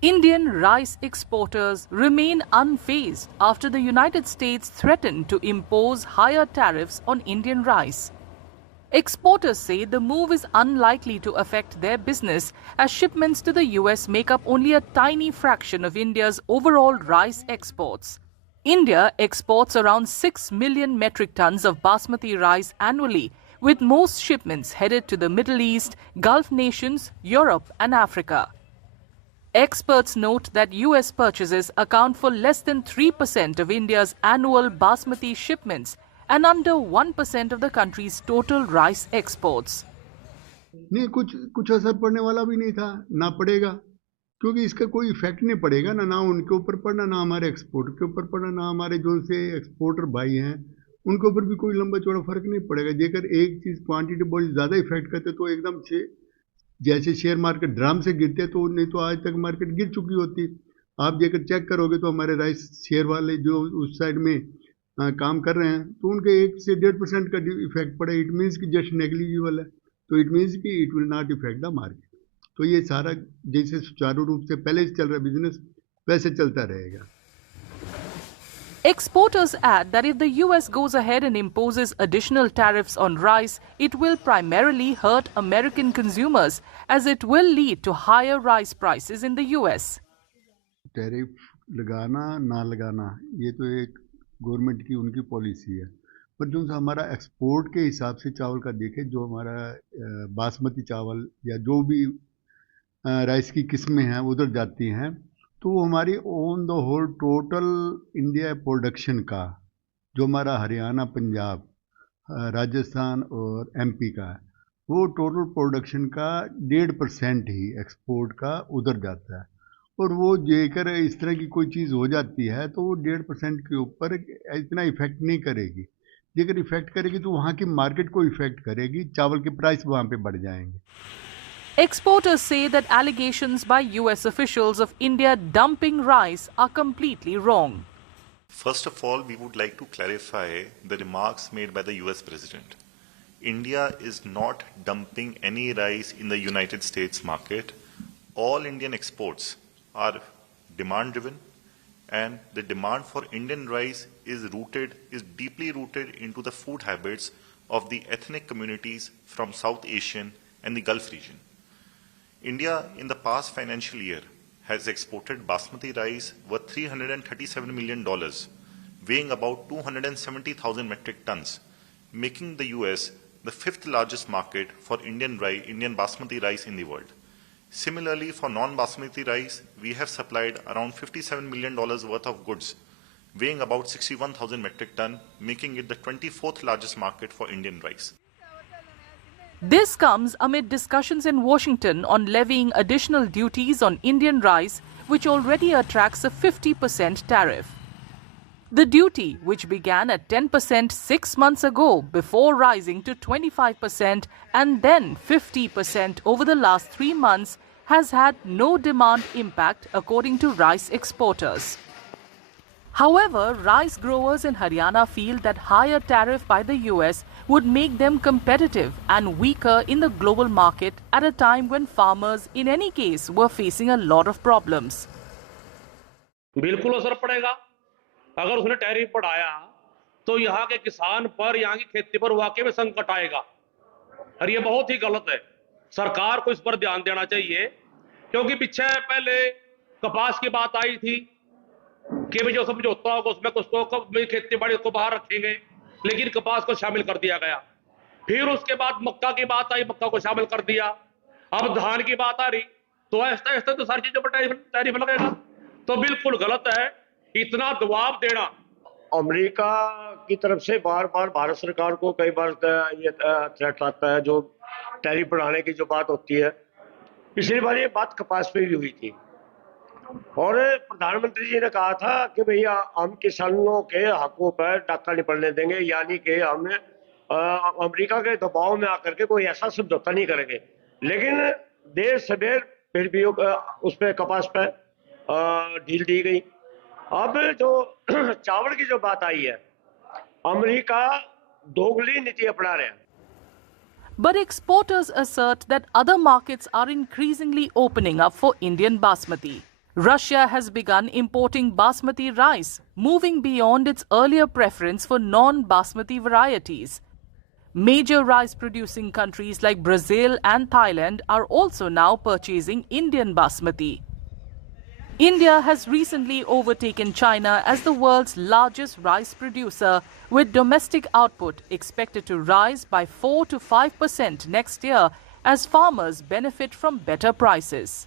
Indian rice exporters remain unfazed after the United States threatened to impose higher tariffs on Indian rice. Exporters say the move is unlikely to affect their business as shipments to the US make up only a tiny fraction of India's overall rice exports. India exports around 6 million metric tons of basmati rice annually, with most shipments headed to the Middle East, Gulf nations, Europe and Africa. Experts note that US purchases account for less than 3% of India's annual basmati shipments and under 1% of the country's total rice exports. नहीं, कुछ असर पड़ने वाला भी नहीं था, ना पड़ेगा, क्योंकि इसका कोई इफेक्ट नहीं पड़ेगा ना उनके ऊपर पड़ना, ना हमारे एक्सपोर्ट के ऊपर पड़ना, ना हमारे जो से एक्सपोर्टर भाई हैं उनके ऊपर भी कोई लंबा चौड़ा फर्क नहीं पड़ेगा। जेकर एक चीज़ क्वांटिटी बहुत ज़्यादा इफेक्ट करते तो एकदम से जैसे शेयर मार्केट ड्रम से गिरते तो नहीं तो आज तक मार्केट गिर चुकी होती। आप जेकर चेक करोगे तो हमारे राइस शेयर वाले जो उस साइड में काम कर रहे हैं तो उनके 1 से 1.5% का इफेक्ट पड़ा। इट मीन्स कि जस्ट नेग्लिजिबल है, तो इट मीन्स कि it will not effect the market. तो ये सारा जैसे सुचारू रूप से पहले से चल रहा बिजनेस वैसे चलता रहेगा। Exporters add that if the US goes ahead and imposes additional tariffs on rice, it will primarily hurt American consumers as it will lead to higher rice prices in the US. Tariff लगाना ना लगाना ये तो एक government की उनकी policy है, पर जो हमारा एक्सपोर्ट के हिसाब से चावल का देखें, जो हमारा बासमती चावल या जो भी राइस की किस्में हैं उधर जाती हैं, तो वो हमारी on the whole total India production का, जो हमारा हरियाणा, पंजाब, राजस्थान और एमपी का, वो टोटल प्रोडक्शन का 1.5% ही एक्सपोर्ट का उधर जाता है। और वो जेकर इस तरह की कोई चीज़ हो जाती है तो वो 1.5% के ऊपर इतना इफेक्ट नहीं करेगी। जेकर इफेक्ट करेगी तो वहाँ की मार्केट को इफेक्ट करेगी, चावल के प्राइस वहाँ पे बढ़ जाएंगे। Exporters say that allegations by US officials of India dumping rice are completely wrong. First of all, we would like to clarify the remarks made by the US President. India is not dumping any rice in the United States market. All Indian exports are demand driven, and the demand for Indian rice is deeply rooted into the food habits of the ethnic communities from South Asian and the Gulf region. India in the past financial year has exported basmati rice worth $337 million, weighing about 270,000 metric tons, making the US the 5th largest market for Indian basmati rice in the world. Similarly, for non-basmati rice, we have supplied around $57 million worth of goods, weighing about 61,000 metric ton, making it the 24th largest market for Indian rice. This comes amid discussions in Washington on levying additional duties on Indian rice, which already attracts a 50% tariff. The duty, which began at 10% 6 months ago before rising to 25% and then 50% over the last 3 months, has had no demand impact according to rice exporters. However, rice growers in Haryana feel that higher tariff by the US would make them competitive and weaker in the global market at a time when farmers in any case were facing a lot of problems. बिल्कुल असर पड़ेगा। अगर उसने tariff बढ़ाया तो यहाँ के किसान पर, यहाँ की खेती पर वाकई में संकट आएगा और ये बहुत ही गलत है। सरकार को इस पर ध्यान देना चाहिए, क्योंकि पीछे पहले कपास की बात आई थी कि भी जो समझौता होगा उसमें कुछ तो खेती बाड़ी को बाहर रखेंगे, लेकिन कपास को शामिल कर दिया गया। फिर उसके बाद मक्का की बात आई, मक्का को शामिल कर दिया। अब धान की बात आ रही, तो ऐसा ऐसा तो सारी चीजों पर टैरिफ लगेगा, तो बिल्कुल गलत है इतना दबाव देना। अमेरिका की तरफ से बार बार भारत सरकार को कई बार ये थ्रेट आता है, जो टैरिफ बढ़ाने की जो बात होती है। पिछली बार ये बात कपास पे भी हुई थी और प्रधानमंत्री जी ने कहा था कि भैया हम किसानों के हकों पर डाका नहीं पड़ने देंगे, यानी कि हम अमेरिका के दबाव में आकर के कोई ऐसा समझौता नहीं करेंगे। लेकिन देर सवेर फिर भी उस पर कपास पे ढील दी गई। अब जो चावल की जो बात आई है, अमेरिका दोगली नीति अपना रहे हैं। But exporters assert that other markets are increasingly opening up for Indian basmati. Russia has begun importing basmati rice, moving beyond its earlier preference for non-basmati varieties. Major rice-producing countries like Brazil and Thailand are also now purchasing Indian basmati. India has recently overtaken China as the world's largest rice producer, with domestic output expected to rise by 4 to 5% next year as farmers benefit from better prices.